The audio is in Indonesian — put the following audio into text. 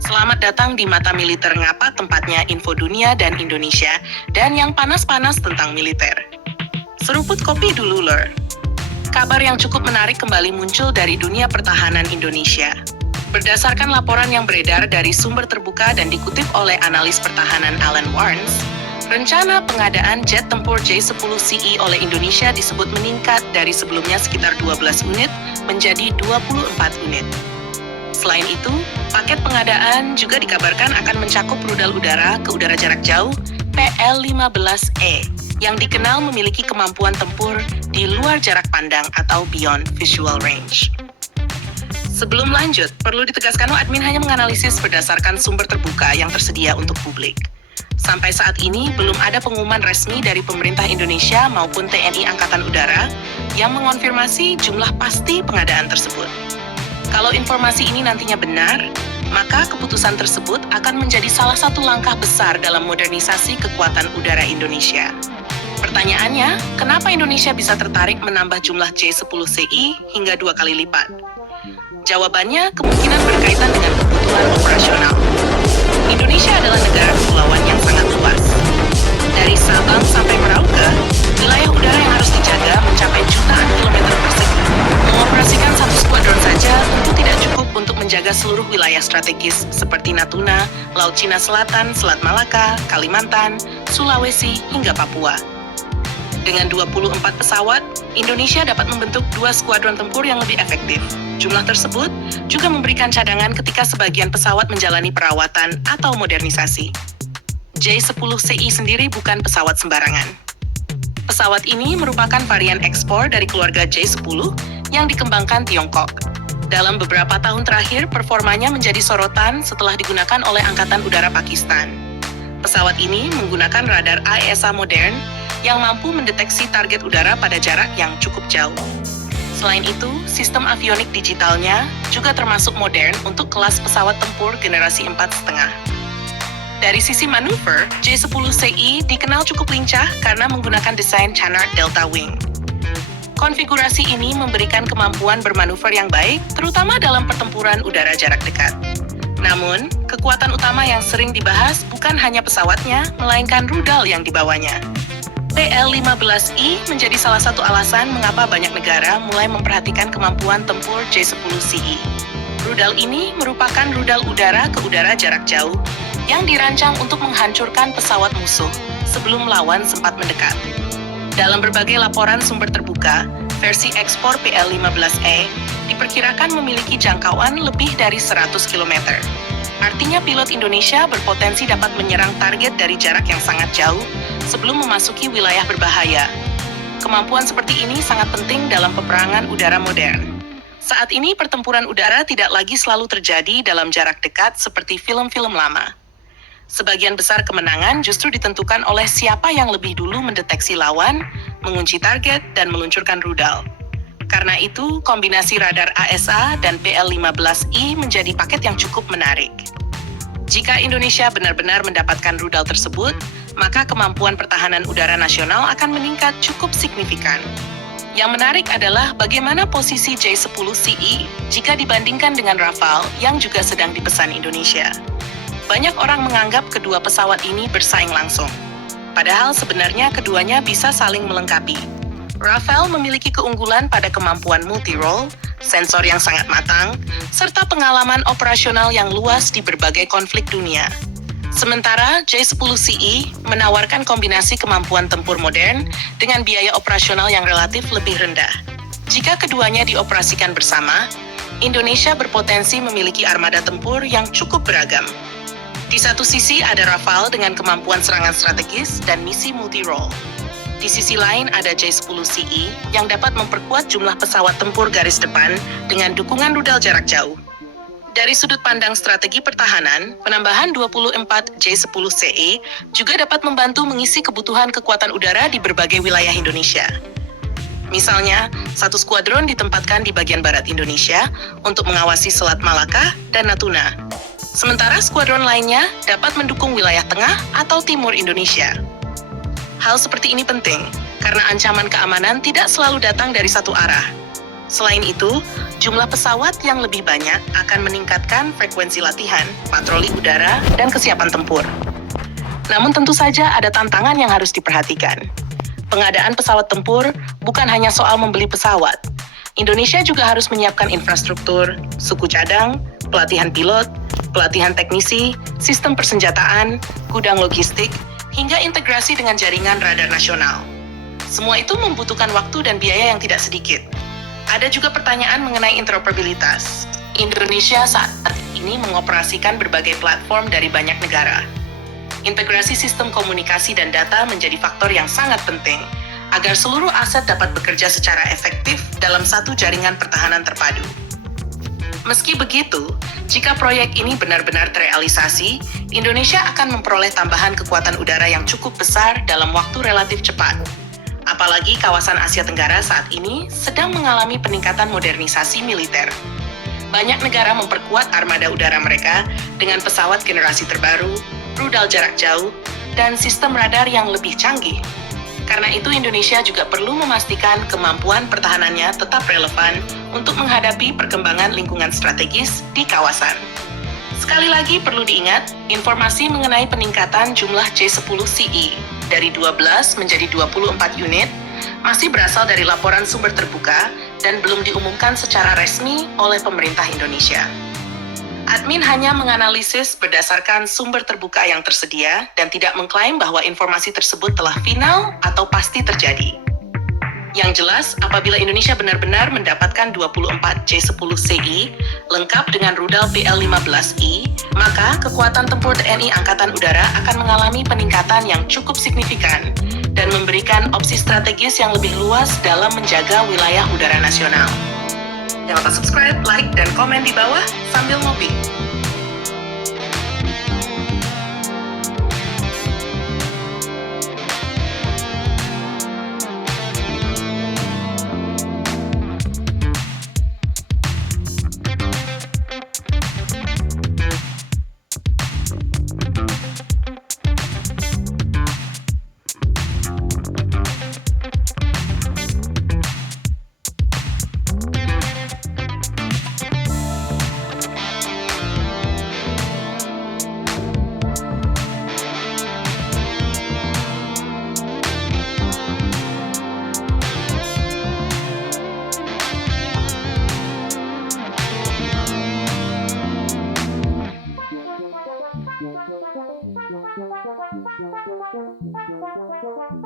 Selamat datang di Mata Militer Ngapa, tempatnya info dunia dan Indonesia, dan yang panas-panas tentang militer. Seruput kopi dulu, lor. Kabar yang cukup menarik kembali muncul dari dunia pertahanan Indonesia. Berdasarkan laporan yang beredar dari sumber terbuka dan dikutip oleh analis pertahanan Alan Warnes, rencana pengadaan jet tempur J-10CE oleh Indonesia disebut meningkat dari sebelumnya sekitar 12 unit menjadi 24 unit. Selain itu, paket pengadaan juga dikabarkan akan mencakup rudal udara ke udara jarak jauh PL-15E yang dikenal memiliki kemampuan tempur di luar jarak pandang atau beyond visual range. Sebelum lanjut, perlu ditegaskan admin hanya menganalisis berdasarkan sumber terbuka yang tersedia untuk publik. Sampai saat ini, belum ada pengumuman resmi dari pemerintah Indonesia maupun TNI Angkatan Udara yang mengonfirmasi jumlah pasti pengadaan tersebut. Kalau informasi ini nantinya benar, maka keputusan tersebut akan menjadi salah satu langkah besar dalam modernisasi kekuatan udara Indonesia. Pertanyaannya, kenapa Indonesia bisa tertarik menambah jumlah J-10CE hingga 2 kali lipat? Jawabannya kemungkinan berkaitan dengan kebutuhan operasional. Indonesia adalah negara kepulauan yang sangat luas. Dari Sabang sampai Merauke, wilayah udara yang harus dijaga mencapai jutaan kilometer persegi. Mengoperasikan satu skuadron saja tentu tidak cukup untuk menjaga seluruh wilayah strategis seperti Natuna, Laut Cina Selatan, Selat Malaka, Kalimantan, Sulawesi, hingga Papua. Dengan 24 pesawat, Indonesia dapat membentuk 2 skuadron tempur yang lebih efektif. Jumlah tersebut juga memberikan cadangan ketika sebagian pesawat menjalani perawatan atau modernisasi. J-10CE sendiri bukan pesawat sembarangan. Pesawat ini merupakan varian ekspor dari keluarga J-10 yang dikembangkan Tiongkok. Dalam beberapa tahun terakhir, performanya menjadi sorotan setelah digunakan oleh Angkatan Udara Pakistan. Pesawat ini menggunakan radar AESA modern yang mampu mendeteksi target udara pada jarak yang cukup jauh. Selain itu, sistem avionik digitalnya juga termasuk modern untuk kelas pesawat tempur generasi 4,5. Dari sisi manuver, J-10CE dikenal cukup lincah karena menggunakan desain canard delta wing. Konfigurasi ini memberikan kemampuan bermanuver yang baik, terutama dalam pertempuran udara jarak dekat. Namun, kekuatan utama yang sering dibahas bukan hanya pesawatnya, melainkan rudal yang dibawanya. PL-15I menjadi salah satu alasan mengapa banyak negara mulai memperhatikan kemampuan tempur J-10CE. Rudal ini merupakan rudal udara ke udara jarak jauh yang dirancang untuk menghancurkan pesawat musuh sebelum lawan sempat mendekat. Dalam berbagai laporan sumber terbuka, versi ekspor PL-15E diperkirakan memiliki jangkauan lebih dari 100 km. Artinya pilot Indonesia berpotensi dapat menyerang target dari jarak yang sangat jauh sebelum memasuki wilayah berbahaya. Kemampuan seperti ini sangat penting dalam peperangan udara modern. Saat ini pertempuran udara tidak lagi selalu terjadi dalam jarak dekat seperti film-film lama. Sebagian besar kemenangan justru ditentukan oleh siapa yang lebih dulu mendeteksi lawan, mengunci target, dan meluncurkan rudal. Karena itu, kombinasi radar AESA dan PL-15I menjadi paket yang cukup menarik. Jika Indonesia benar-benar mendapatkan rudal tersebut, maka kemampuan pertahanan udara nasional akan meningkat cukup signifikan. Yang menarik adalah bagaimana posisi J-10CE jika dibandingkan dengan Rafale yang juga sedang dipesan Indonesia. Banyak orang menganggap kedua pesawat ini bersaing langsung. Padahal sebenarnya keduanya bisa saling melengkapi. Rafale memiliki keunggulan pada kemampuan multi-role, sensor yang sangat matang, serta pengalaman operasional yang luas di berbagai konflik dunia. Sementara J-10CE menawarkan kombinasi kemampuan tempur modern dengan biaya operasional yang relatif lebih rendah. Jika keduanya dioperasikan bersama, Indonesia berpotensi memiliki armada tempur yang cukup beragam. Di satu sisi ada Rafale dengan kemampuan serangan strategis dan misi multi-role. Di sisi lain ada J-10CE yang dapat memperkuat jumlah pesawat tempur garis depan dengan dukungan rudal jarak jauh. Dari sudut pandang strategi pertahanan, penambahan 24 J-10CE juga dapat membantu mengisi kebutuhan kekuatan udara di berbagai wilayah Indonesia. Misalnya, satu skuadron ditempatkan di bagian barat Indonesia untuk mengawasi Selat Malaka dan Natuna. Sementara skuadron lainnya dapat mendukung wilayah tengah atau timur Indonesia. Hal seperti ini penting, karena ancaman keamanan tidak selalu datang dari satu arah. Selain itu, Jumlah pesawat yang lebih banyak akan meningkatkan frekuensi latihan, patroli udara, dan kesiapan tempur. Namun tentu saja ada tantangan yang harus diperhatikan. Pengadaan pesawat tempur bukan hanya soal membeli pesawat. Indonesia juga harus menyiapkan infrastruktur, suku cadang, pelatihan pilot, pelatihan teknisi, sistem persenjataan, gudang logistik, hingga integrasi dengan jaringan radar nasional. Semua itu membutuhkan waktu dan biaya yang tidak sedikit. Ada juga pertanyaan mengenai interoperabilitas. Indonesia saat ini mengoperasikan berbagai platform dari banyak negara. Integrasi sistem komunikasi dan data menjadi faktor yang sangat penting agar seluruh aset dapat bekerja secara efektif dalam satu jaringan pertahanan terpadu. Meski begitu, jika proyek ini benar-benar terrealisasi, Indonesia akan memperoleh tambahan kekuatan udara yang cukup besar dalam waktu relatif cepat. Apalagi kawasan Asia Tenggara saat ini sedang mengalami peningkatan modernisasi militer. Banyak negara memperkuat armada udara mereka dengan pesawat generasi terbaru, rudal jarak jauh, dan sistem radar yang lebih canggih. Karena itu Indonesia juga perlu memastikan kemampuan pertahanannya tetap relevan untuk menghadapi perkembangan lingkungan strategis di kawasan. Sekali lagi perlu diingat, informasi mengenai peningkatan jumlah C-10CI dari 12 menjadi 24 unit masih berasal dari laporan sumber terbuka dan belum diumumkan secara resmi oleh pemerintah Indonesia. Admin hanya menganalisis berdasarkan sumber terbuka yang tersedia dan tidak mengklaim bahwa informasi tersebut telah final atau pasti terjadi. Yang jelas, apabila Indonesia benar-benar mendapatkan 24 C-10CI lengkap dengan rudal PL-15I, maka kekuatan tempur TNI Angkatan Udara akan mengalami peningkatan yang cukup signifikan dan memberikan opsi strategis yang lebih luas dalam menjaga wilayah udara nasional. Jangan lupa subscribe, like, dan komen di bawah sambil ngopi. Thank you.